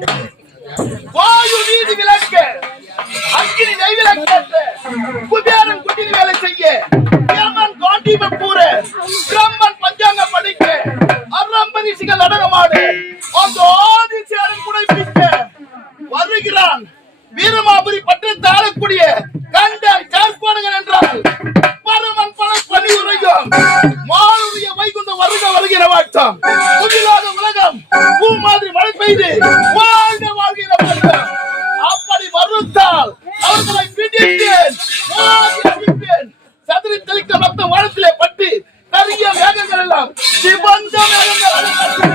Go! சதுரி தெளிக்க ரத்த வானத்திலே பட்டு கரிய மேகங்கள் எல்லாம். சிவந்த மேகங்கள்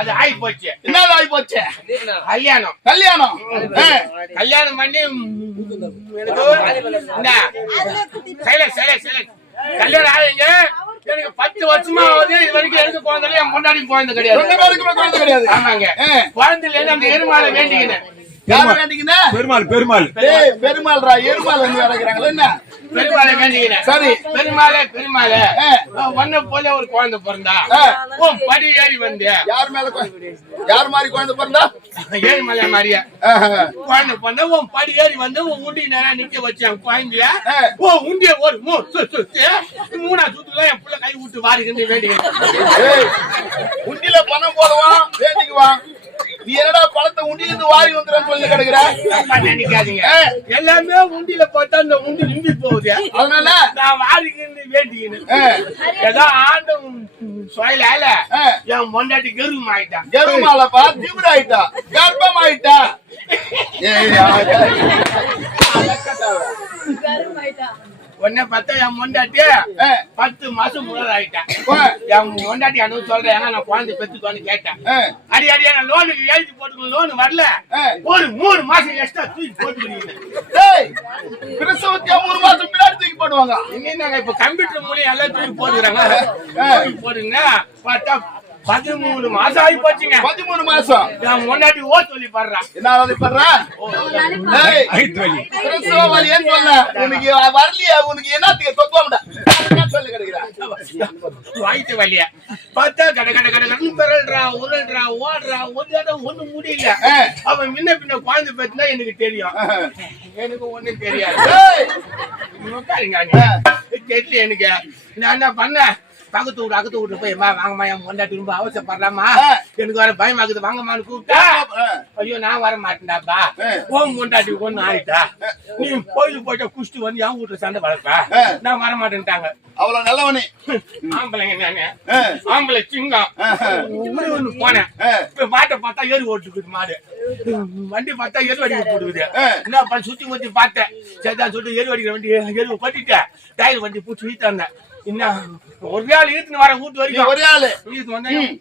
அது ஆகி போச்சு என்ன ஆகி போச்சு கல்யாணம். கல்யாணம் பண்ணி silence, silence, silence. கல்யாணம் ஆகுங்க எனக்கு பத்து வருஷமா ஆகுது. இது வரைக்கும் எனக்கு குழந்தை என் முன்னாடி குழந்தை கிடையாது. ரெண்டு பேருக்குமே குழந்தை கிடையாது. ஆமாங்க. குழந்தை இல்லைன்னு அந்த எருமாலை வேண்டிக்கினேன். பெருமாள் பெருமாள். ஏய் பெருமாள்ரா எருமாள் வந்து வேலைக்கிறாங்களா என்ன? பெருமாளை வேண்டிக்கினேன் சரி. பெருமாளே பெருமாளே. ஒன்ன போல ஒரு குழந்தை பிறந்தா. உன் படி ஏறி வந்து. யார் மேல யார் மாதிரி குழந்தை பிறந்தா? ஏழுமலை மாதிரியா. குழந்தை பண்ண உன் படி ஏறி வந்து உன் உண்டி நேரம் நிக்க வச்சேன் குழந்தைய. ஓ உண்டிய ஒரு மூ சுத்து மூணா சுத்துல என் புள்ள கை விட்டு வாரிக்கிட்டு வேண்டி ஏய் உண்டில பணம் போடுவான் வேண்டிக்குவான் நீ என்னடா பணத்தை உண்டிலிருந்து வாரி வந்துறேன்னு சொல்லி கிடக்குற? நினைக்காதீங்க. எல்லாமே உண்டியில பார்த்தா அந்த உண்டி நிம்பி போகுது. அதனால? நான் வாரிக்கிட்டு வேண்டிக்கின்னு. ஏதோ ஆண்டம் சொயலால. என் பொண்டாட்டி கரும ஆயிட்டான் எருமாலப்பா திமிர் ஆயிட்டா கர்ப்பம் ஆயிட்டா ஏய், ஆ, உடனே பார்த்தா என் பொண்டாட்டி ஆ, பத்து மாசம் முதல் ஆயிட்டேன் என் பொண்டாட்டி அனு சொல்றேன் ஏன்னா நான் குழந்தை பெத்துக்கோன்னு கேட்டேன். அடி அடி நான் லோனுக்கு எழுதி போட்டுக்கணும் லோன் வரல. ஒரு மூணு மாசம் எக்ஸ்ட்ரா தூக்கி போட்டுக்கிறீங்க. பிரசவத்தியா மூணு மாசம் பின்னாடி தூக்கி போடுவாங்க. என்னங்க இப்ப கம்ப்யூட்டர் மூலியம் எல்லாம் தூக்கி போட்டுக்கிறாங்க. போடுங்க பார்த்தா பதிமூணு மாசம் ஆகி போச்சுங்க பதிமூணு மாசம். முன்னாடி ஓ சொல்லி பாடுறான். என்ன வழி பிரசவ வலின்னு சொல்ல உனக்கு வரலையா? உனக்கு என்னத்துக்கு சொல்லி கிடைக்கிறேன். வாய்த்து வழிய பார்த்தா கட கட கட கடன்னு பிறல்றா உருள்றா ஓடுறா ஒரு இடம் ஒண்ணு முடியல. அவன் முன்ன பின்ன குழந்தை பேத்துனா எனக்கு தெரியும். எனக்கு ஒண்ணும் தெரியாது. தெரியல எனக்கு. நான் என்ன பண்ணேன்? பக்கத்து வீடு அக்கத்து வீட்டு போய் வாங்கம்மா என் முன்னாடி ரொம்ப அவசரப்படுறாமா ஆ. எனக்கு வர பயமாக்குது வாங்கம்மான்னு கூப்பிட்டா ஐயோ நான் வர மாட்டேன்டாப்பா. உன் முண்டாட்டி ஒண்ணு ஆயிட்டா நீ கோயிலுக்கு போயிட்ட குஷ்டி வந்து என் வீட்டுல சண்டை வளர்ப்ப. நான் வர மாட்டேன்ட்டாங்க. அவ்வளவு நல்லவனே. ஆம்பளைங்க நானு. ஆம்பளை சிங்கம். ஊரு ஒண்ணு போனேன். மாட்டை பார்த்தா ஏறு ஓட்டுக்குது மாடு. வண்டி பார்த்தா எரு வடிக்க போடுக்குது ஆ. என்ன சுத்தி முத்தி பார்த்தேன். சரிதான் சொல்லிட்டு எரு வடிக்கிற வண்டி எரு பட்டிட்டேன் டயர் வண்டி பூச்சி வீட்டாந்தேன் என்ன? ஒரு நாள் இழுத்துன்னு வரேன் வீட்டு நீ வரைக்கும். ஒரே ஆளு இழுத்து வந்தேன்.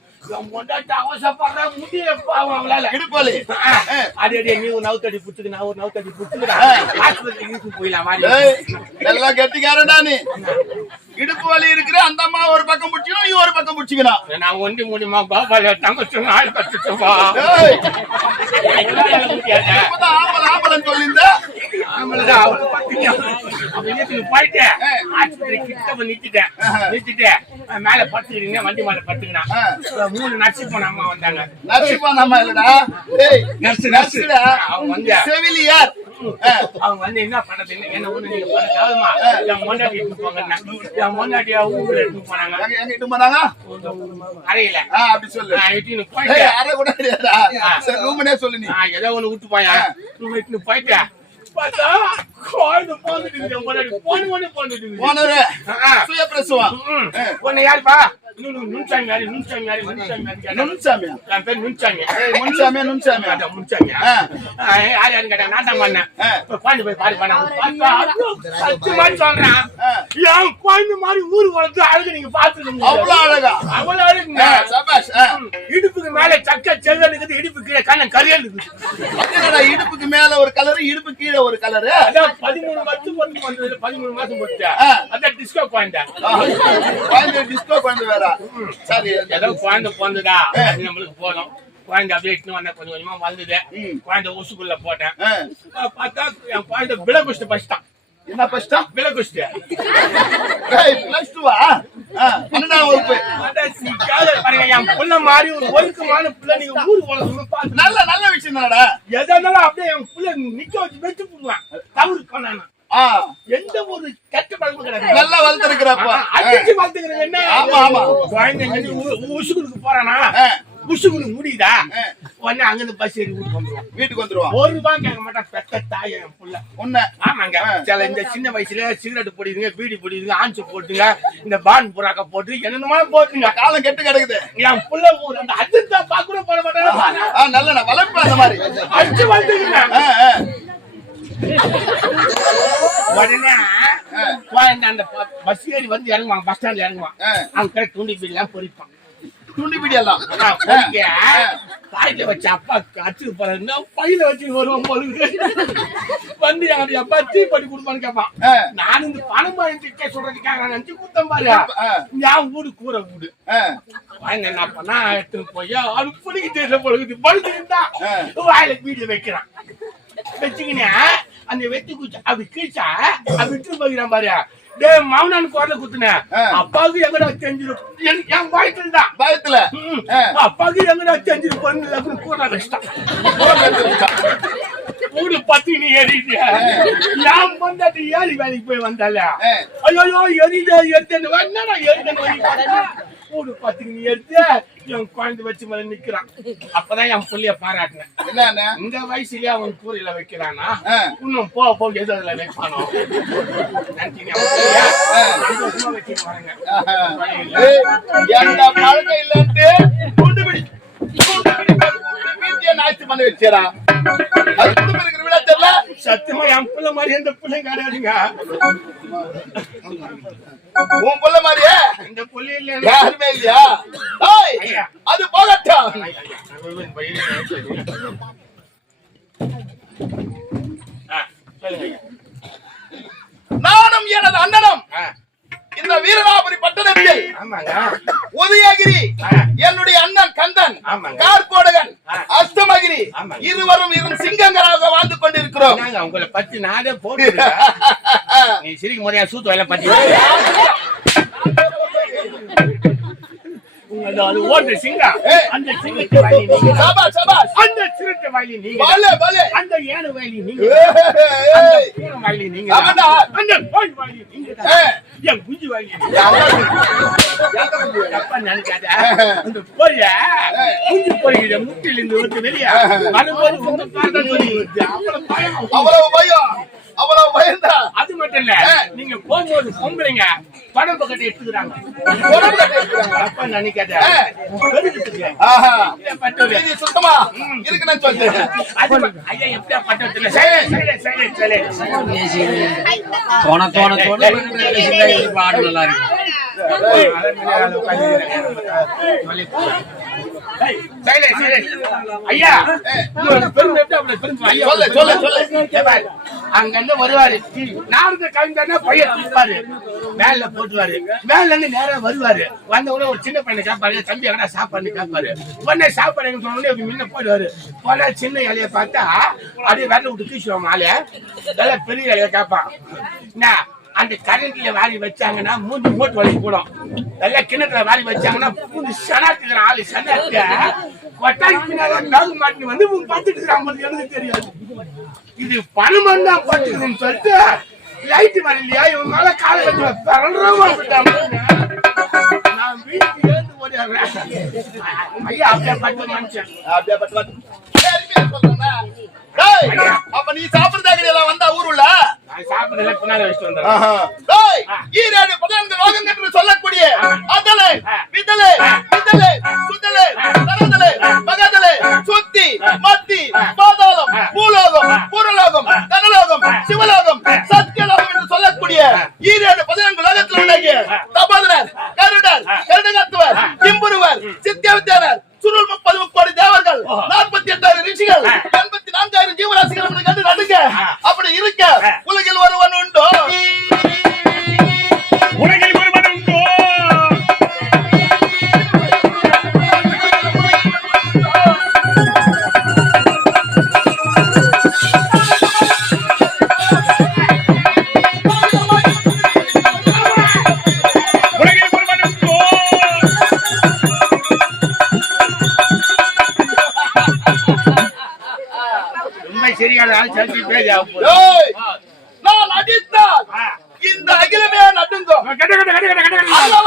இடுப்பு வலி இருக்கிற அந்த அம்மா ஒரு பக்கம் பிடிச்சிக்கணும் நீ ஒரு பக்கம் பிடிச்சிக்கணும். நான் ஒண்டி மூலியமா பாபால தங்கச்சு நாள் கத்துச்சுவா ஏய், இப்பதான் ஆம்பளை ஆம்பளைன்னு சொல்லியிருந்த. ஆம்பளைதான் அவளை பாத்தீங்க. அப்ப இழுத்துட்டு போயிட்டேன். ஆஸ்பத்திரி கிட்ட நிறுத்திட்டேன். நிறுத்திட்டு, மேல படுத்துக்கிட்டீங்க, வண்டி மேல. அப்புறம் மூணு நர்ஸு போன அம்மா வந்தாங்க. நர்சிப்பா நம்ம இல்லடா. Nurse, nurse. அவங்க வந்து, செவிலியார். அவங்க வந்து என்ன பண்ணது என்ன- ஒண்ணு நீங்க? என் பொண்டாட்டி எடுத்துட்டு போங்கன்னா. என் ஊர்ல போனாங்க. எங்க இட்டு போனாங்க? அறையில. அப்படி சொல்லு. இட்டுன்னு போயிட்டு, கூட கிடையாதா ரூம்னே சொல்லு நீ. ஏதோ ஒண்ணு விட்டு போயா இட்டுன்னு போயிட்டு பார்த்தா பொண்ணு. உன்னை யாருப்பா? நுண்சாமி மாதிரி, நுண்சாமி மாதிரி, நுண்சாமி மாதிரி. நுண்சாமியா? என் பேர் நுண்சாமி. நுண்சாமியா நுண்சாமி. யார் கேட்டா. இப்ப குழந்தை போய் பாரு, சொல்றேன். என் குழந்தை மாதிரி ஊரு வளர்த்து அழகு நீங்க பார்த்துருக்க அவ்வளவு அழகா? அவ்வளவு அழகுங்க. இடுப்புக்கு மேல சக்க செல்வன் இருக்குது இடுப்பு கீழே கண்ணன் கரியல் இருக்குது. இடுப்புக்கு மேல ஒரு கலரு இடுப்பு கீழே ஒரு கலரு பதிமூணு வருஷம் பொண்ணு வந்தது பதிமூணு மாசம் போச்சு. அதான் டிஸ்கோ வேற. சரி. ஏதோ பிறந்ததா அது நம்மளுக்கு போதும். குழந்தை அப்படியே இட்டுன்னு வந்தா கொஞ்சம் கொஞ்சமா வளர்ந்தது ம். குழந்தை உசுக்குள்ள போட்டேன். பார்த்தா என் குழந்தை விலை குஷ்டு என்ன ஃபர்ஸ்டா விலை குஷ்டு ஏய் பிளஸ் டூவா பன்னெண்டாம் வகுப்பு பாருங்க என் புள்ள மாதிரி ஒரு ஒழுக்கமான புள்ள நீங்க வளர்க்கணும் பார்த்து நல்ல நல்ல விஷயம் தானடா எதா இருந்தாலும் அப்படியே என் புள்ள நிக்க வச்சு வச்சு போடுவேன் தவறு பண்ணானா எந்த ஒரு கெட்ட பழக்கமும் கிடையாது நல்லா வளர்த்துருக்கிறப்ப. அடிச்சு வளர்த்துக்கிறேன் என்ன? ஆமா, ஆமா. குழந்தைங்க உசுகுலுக்கு போறானா? உசுகுலுக்கு முடியுதா. உடனே அங்கிருந்து பஸ் ஏறி வீட்டுக்கு வந்துருவான் வீட்டுக்கு வந்துருவான் ஒரு ரூபாய் கேட்க மாட்டான் பெத்த தாய் என் புள்ள. உன்ன ஆமாங்க. சில இந்த சின்ன வயசுல சிகரெட் போடுதுங்க பீடி போடுதுங்க ஆஞ்சு போட்டுங்க இந்த பான் புறாக்க போட்டு என்னென்னமா போட்டுங்க. காலம் கெட்டு கிடக்குது. என் புள்ள ஊர் அந்த அஜந்தா பாக்கூட போட மாட்டாங்க. ஆ நல்ல வளர்ப்பு அந்த மாதிரி. அடிச்சு ஆ. உடனே அந்த பஸ் ஏறி வந்து இறங்குவான் பஸ் ஸ்டாண்ட்ல இறங்குவான். ஆ. அவங்க கடை துண்டி பில்லாம் பொறிப்பான். துண்டி பிடி எல்லாம் காய்ல வச்ச அப்பா அச்சுக்கு போறதுன்னா பையில வச்சு வருவான் பொழுது வந்து யாரு அப்பா டீ பண்ணி கொடுப்பான்னு கேட்பான். நான் இந்த பணம் வாங்கிட்டு சொல்றதுக்காக நான் நினைச்சு குத்தம் பாரு. என் வீடு கூரை வீடு. வாங்க என்ன பண்ணா எடுத்துன்னு போய் அது பிடிக்க தெரியல பொழுது ஆ. வாயில பீடி வைக்கிறான். வச்சுக்கினே அந்த வெட்டி குச்சி அப்படி கீழ்ச்சா அப்படி விட்டு போகிறான் பாரு டேய் மௌனான் குரல குத்துன. அப்பாவுக்கு எங்கடா தெரிஞ்சிடும் என் தான். பயத்துல. ஆ. அப்பாவுக்கு எங்கடா தெரிஞ்சிடும் பொண்ணு கூற வச்சிட்டான் வீடு பத்தி நீ என் பொண்டாட்டி ஏறி வேலைக்கு போய் வந்தால. ஐயோ எரியுது எரித்தேன்னு என்னடா எரித்தேன்னு வீடு பத்துக்கு நீ எடுத்து என் குழந்தை வச்சு மேல நிக்கிறான். அப்பதான் என் புள்ளைய பாராட்டினேன். இந்த வயசுலயே அவன் கூரையில வைக்கிறானா. இன்னும் போக போக எது அதுல வைப்பானோ நினைச்சீங்க அவன் புள்ளைய? சந்தோஷமா வச்சுட்டு வாங்க. ஆஹா. ஏய், எந்த பழக்கம் இல்லன்ட்டு துண்டு பிடி துண்டு பிடி வீட்டையே நாய்ச்சி பண்ண அது விட தெரியல? சத்தியமா என் பிள்ளை மாதிரி எந்த கிடையாதுங்க. உன் புள்ள மாதிரியே? இந்த புள்ளை இல்ல யாருமே இல்லையா? அது போகட்டும். ஆ. என்னுடைய அண்ணன் கந்தன். கார்கோடகன். ஆமாங்க. இருவரும் இரும் சிங்கங்களாக வாழ்ந்து கொண்டிருக்கிறோம். உங்களை பத்தி நானே போட்டு நீ சிரிக்கும் என் சூத்து வேலை பத்தி. ஓட்டு சிங்கம் ஏய். அந்த சிங்கத்தை வாங்கி அந்த சிறுத்தை வாங்கி நீங்க. அந்த ஏனு வாங்கி நீங்க. அந்த வாங்கி நீங்க. என் குஞ்சு வாங்கி தப்பா நினைக்காத அந்த கோழிய குஞ்சு பொறிக்கிற முட்டில இருந்து வந்து வெளியே வரும்போது உங்க வருது அவ்வளவு பயம் அவ்வளவு பயம் அவ்வளவு பயந்தா அது மட்டும் இல்ல போகும்போது பொம்பளைங்க படம் பக்கத்தை எடுத்துக்கிறாங்க. தப்பா நினைக்காத. சுத்தமா? இருக்குன்னு மட்டும். ஐயா, எப்படியா பட்டது இல்ல. silence, silence, silence, silence. தோண தோண தோண. பாடு நல்லா இருக்கு. ஐயா, உங்களோட அங்க இருந்து வருவாரு. நாரத கவிஞர்னா பையன் தூப்பாரு. மேல போட்டுவாரு. மேல இருந்து நேரா வருவாரு. வந்த உடனே ஒரு சின்ன பையனை கேட்பாரு தம்பி எங்கடா சாப்பாடு கேட்பாரு உடனே சாப்பாடு எங்க சொன்ன உடனே முன்ன போயிடுவாரு. போனா சின்ன இலைய பார்த்தா அப்படியே வேலை விட்டு கீசுவோம் மாலை நல்லா பெரிய இலைய கேட்பான் என்ன? அந்த கரண்டில வாரி வச்சாங்கன்னா மூஞ்சி மூட்டு வலி கூடும். நல்ல கிணத்துல வாரி வச்சாங்கன்னா மூணு சனாத்துக்கிற ஆளு சனாத்த கொட்டாய்க்கு பின்னால நாகு மாட்டி வந்து பார்த்துட்டு இருக்காங்க எனக்கு தெரியாது. இது பணம் தான் பார்த்துக்குதுன்னு சொல்லிட்டு லைட் வரலையா? இவன் மேல காலை கட்டி பரண்டுறவா நான் வீட்டுக்கு ஏந்து ஓடிடுறேன் ஐயா அப்படியே பட்டு மனுஷன் அப்படியே பட்டு அப்ப நீ வந்தா ஈராடு பதினான்கு லோகங்கள் என்று சொல்லக்கூடிய அதலை விதலை টাকা টাকা টাকা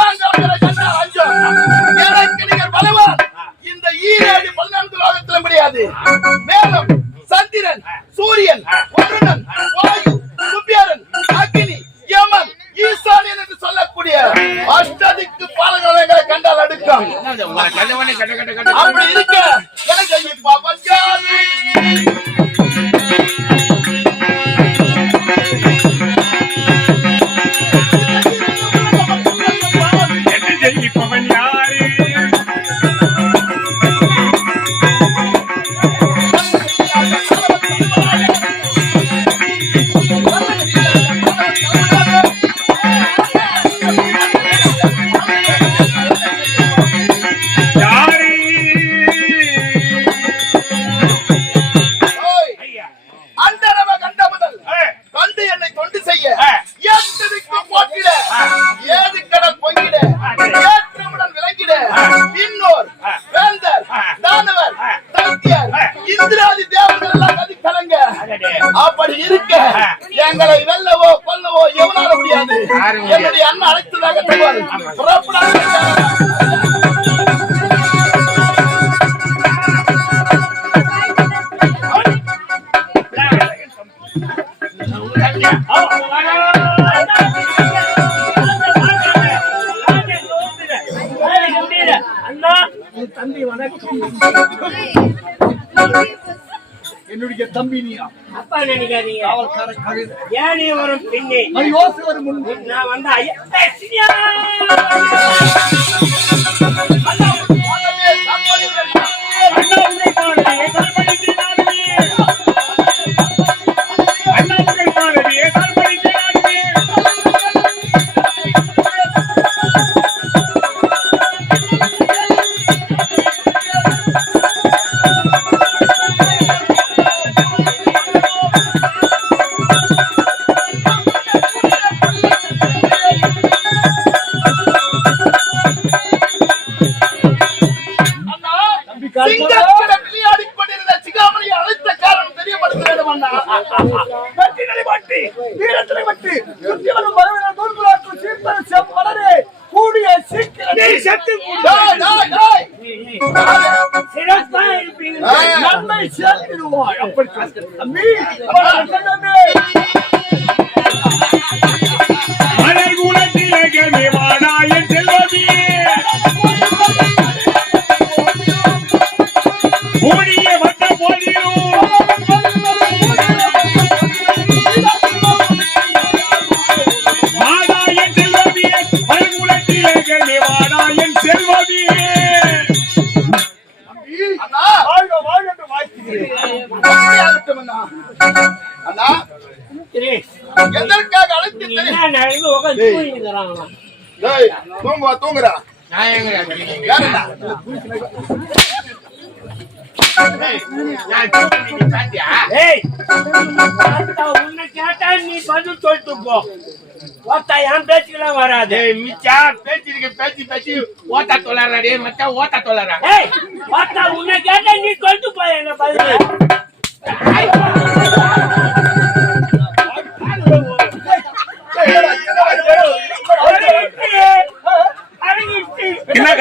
எங்களை வெல்லவோ கொல்லவோ எவனால முடியாது. என்னுடைய அண்ணன் அழைத்ததாக புறப்படாத தம்பி வணக்கம். என்னுடைய தம்பி நீயா தப்பா நினைக்காதீங்க. ஏனி வரும் பின்னே. நான் வந்து 五十二 தூங்குவா தூங்குறா உன்னை கேட்டா நீ பதில் சொல்லிட்டு போ. ஓத்தா என் பேச்சுக்கெல்லாம் வராது. மிச்சா? பேச்சு பேச்சு பேச்சு. ஓத்தா தொலைறா டே மச்சா ஓத்தா தொலைறா ஏய். ஓத்தா உன்னை கேட்டா நீ சொல்லிட்டு போய் என்ன பதில்.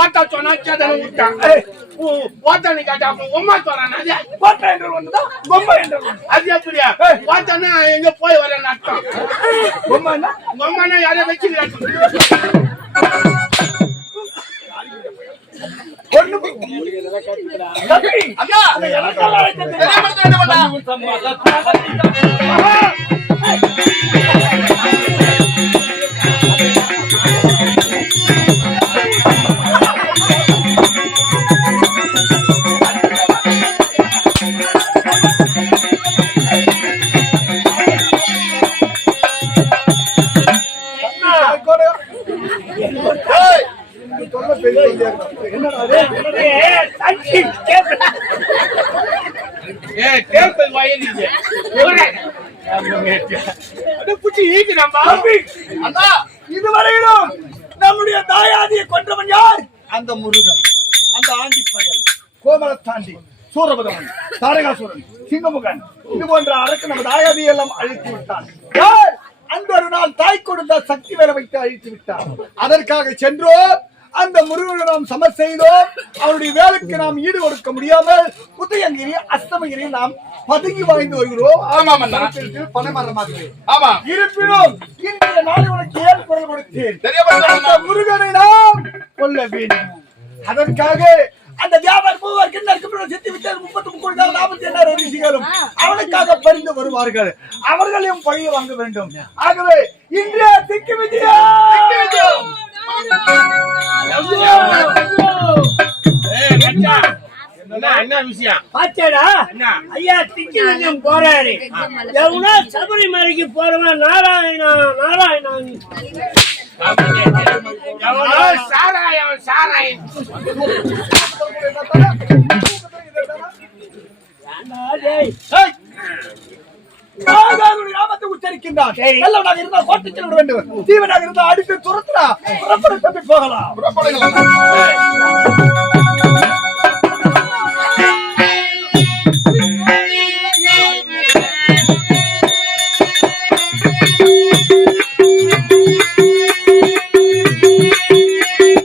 ஓட்டா சொன்னா கேட்டானு விட்டான் ஓட்டானு கேட்டா அப்புறம் உம்மா சொல்றான் ஓட்டா என்ற பொம்மை என்ற அது எப்படியா? ஓட்டானா எங்க போய் வர அர்த்தம். பொம்மை என்ன உங்க அம்மானா யாரையும் வச்சுக்கிறாங்க இதுவரையிலும் நம்முடைய தாயாதியை கொன்றவன் யார்? அந்த முருகன் அந்த ஆண்டி பயன் கோமலத்தாண்டி சூரபதவன் தாரகாசுரன் சிங்கமுகன் இது போன்ற அரக்கு நம்ம தாயாதி எல்லாம் அழித்து விட்டான் யார் அந்த ஒரு நாள் தாய் கொடுத்த சக்தி வேலை வைத்து அழித்து விட்டார். அதற்காக சென்றோம். அந்த முருகனை நாம் சமர் செய்தோம். அவருடைய வேலைக்கு நாம் ஈடு கொடுக்க முடியாமல் உதயகிரி அஸ்தமகிரி நாம் பதுங்கி வாழ்ந்து வருகிறோம். ஆமாம் அண்ணா. பணமரமாக ஆமா இருப்பினும் இன்றைய நாளை உனக்கு ஏன் குரல் கொடுத்தேன்? முருகனை நாம் கொல்ல வேண்டும். அதற்காக அந்த வியாபார மூவர் கிண்ணருக்கு சித்தி விட்டார் முப்பத்தி முப்பது நாற்பத்தி எண்ணாயிரம் ரிஷிகளும் அவனுக்காக பறிந்து வருவார்கள். அவர்களையும் பழிய வாங்க வேண்டும். ஆகவே இன்றைய திக்கு விஜயா போறாரு. எவனா சபரிமலைக்கு போறவன் நாராயணா நாராயணா சாராயம் சாராயம். ஏண்டா டேய்? இருக்கின்றான் நல்லவனாக இருந்தால் கோட்டை செல்ல வேண்டும். தீவனாக இருந்தால் அடித்து துரத்துறா புறப்பட தப்பி போகலாம்.